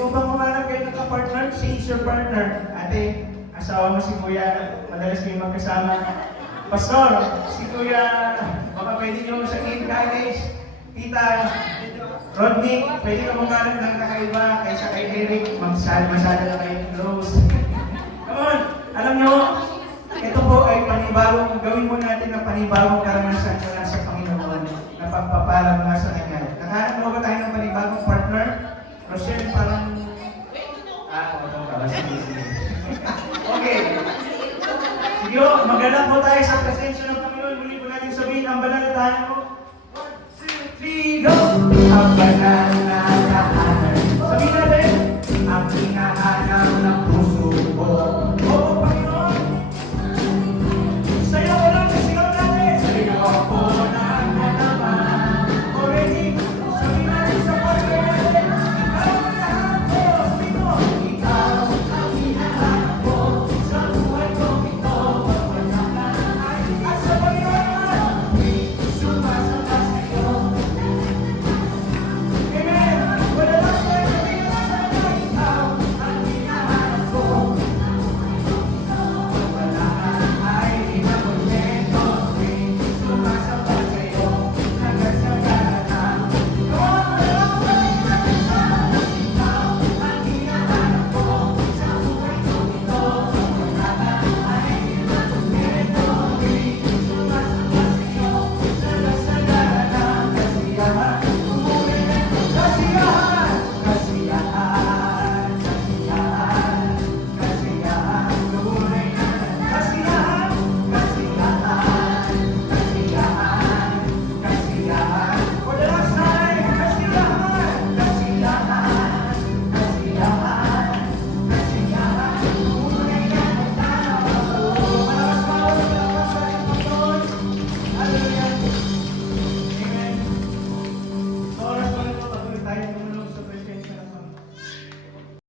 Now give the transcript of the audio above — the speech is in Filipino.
mo bang humanap kayo ng ka-partner? Change your partner. Ate, asawa mo si Kuya, madalas kayo magkasama. Pastor, si Kuya, baka pwede nyo sa King College. Tita, Rodney, pwede ka humanap ng kakaiba kaysa kay Eric. Masyado na kayo close. Come on, alam nyo, ito po ay panibagong, gawin mo natin ng panibagong karanasan mula sa Panginoon na pagpapala mula sa Kanya. Nakahanap mo ba tayo ng panibagong partner? Rochelle, parang... oo ka ba? Sige. Okay. Sige, magalak mo tayo sa presensya ng Panginoon. Muli po natin sabihin ang banal na tayo. 1, 2, 3, go! Ang banal na